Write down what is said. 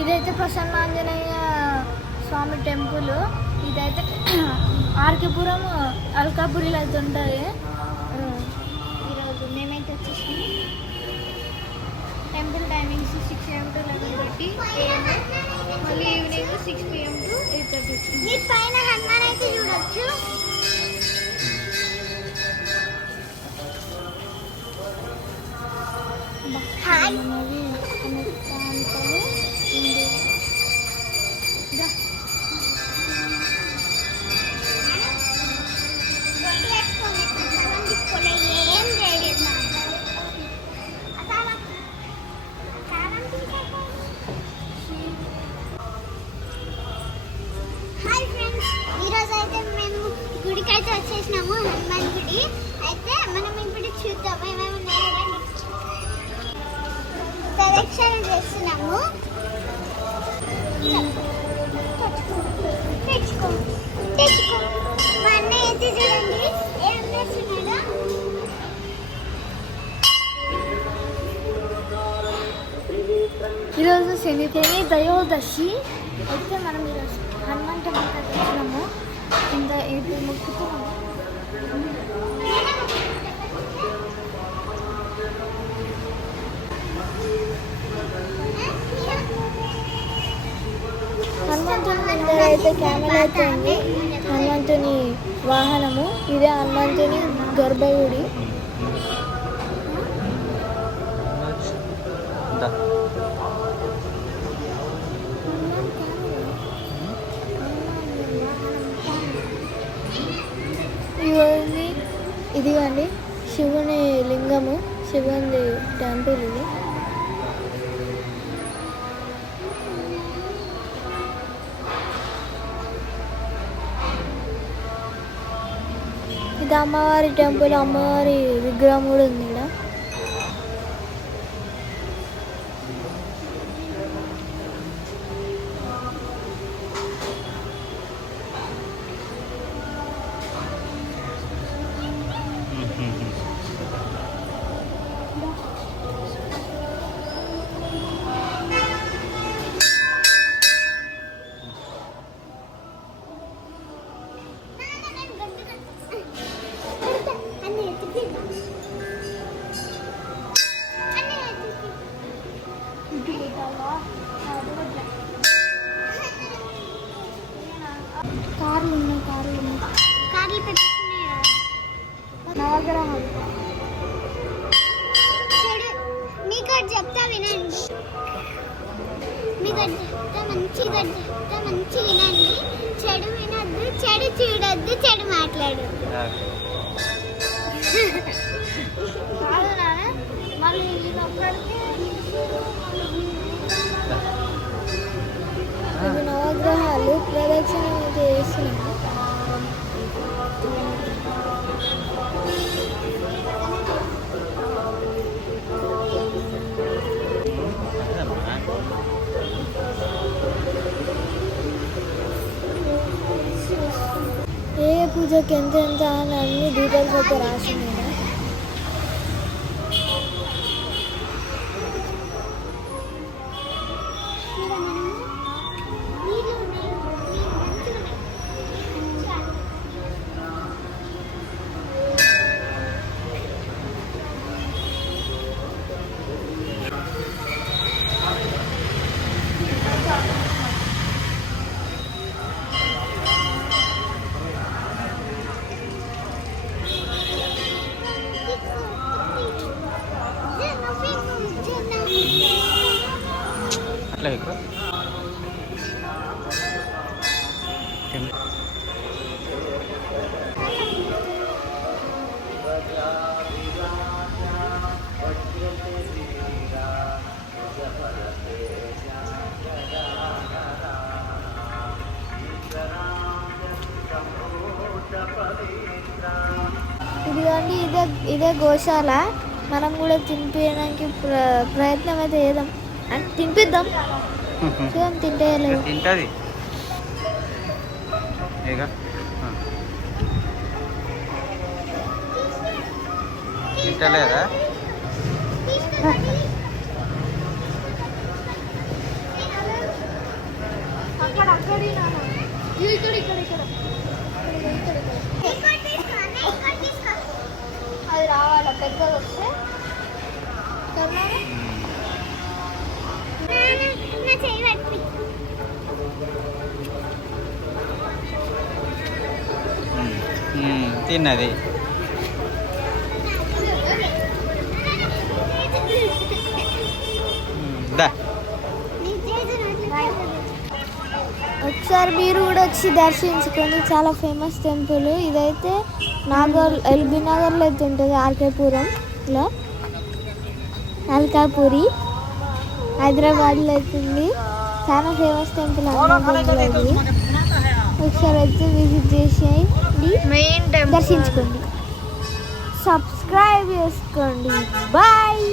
ఇదైతే ప్రసన్నాంజనేయ స్వామి టెంపుల్. ఇదైతే ఆర్కేపురం అల్కాపురిలో అయితే ఉంటుంది. ఈరోజు మేమైతే వచ్చేసి temple timings 6 AM to 11:30 AM, మళ్ళీ ఈవినింగ్ 6 PM to 8:30. పైన హనుమాన్ అయితే చూడొచ్చు. గుడికైతే వచ్చేసినాము, హనుమాన్ గుడి. అయితే మనం ఇప్పుడు చూద్దాం ఏమేమి ఉన్నాయో. ప్రదక్షిణ చేస్తున్నాము. తెచ్చుకో మా అన్నయ్య అయితే చూడండి ఏం చేస్తున్నాడో. ఈరోజు శని త్రయోదశి అయితే మనం ఈరోజు హనుమాన్ టెంపుల్కి వచ్చినాము. ఇంత ఇప్పుడు మొక్కుతున్నాము. హనుమంతుని ముందర అయితే కెమెరా అయితే ఉంది. హనుమంతుని వాహనము ఇదే. హనుమంతుని గర్భగుడి. ఇదిగోండి శివుని లింగము, శివుని టెంపుల్ ఇది. ఇది అమ్మవారి టెంపుల్. అమ్మవారి విగ్రహం కూడా ఉంది ఇక్కడ. కార్లు పెట్టిస్తున్నాయి నవగ్రహాలు. మీకు చెప్తా వినండి. మీకు చెప్తా మంచి వినండి. చెడు వినొద్దు, చెడు చూడొద్దు, చెడు మాట్లాడొద్దు. మళ్ళీ ఇవి నవగ్రహాలు ప్రదక్షిణ చేస్తున్నాము. ఏ పూజకి ఎంత ఎంత అని అన్ని డీటెయిల్స్ అయితే రాసింది. ఇదిగోండి ఇదే గోశాల. మనం కూడా తినిపించడానికి ప్రయత్నం అయితే చేద్దాం. అంటే తినిపిద్దాం, చూద్దాం తింటే తింటుంది. తింటలేదా? అది రావాలా పెద్దది వస్తే తిన్నది. ఒకసారి మీరు కూడా వచ్చి దర్శించుకోండి. చాలా ఫేమస్ టెంపుల్ ఇదైతే ఎల్బీ నగర్లో అయితే ఉంటుంది. ఆర్కేపురంలో అల్కాపురి హైదరాబాద్లో అవుతుంది. చాలా ఫేమస్ టెంపుల్ అన్నది. ఒకసారి వచ్చి విజిట్ చేసేయండి, దర్శించుకోండి, సబ్స్క్రైబ్ చేసుకోండి. బాయ్.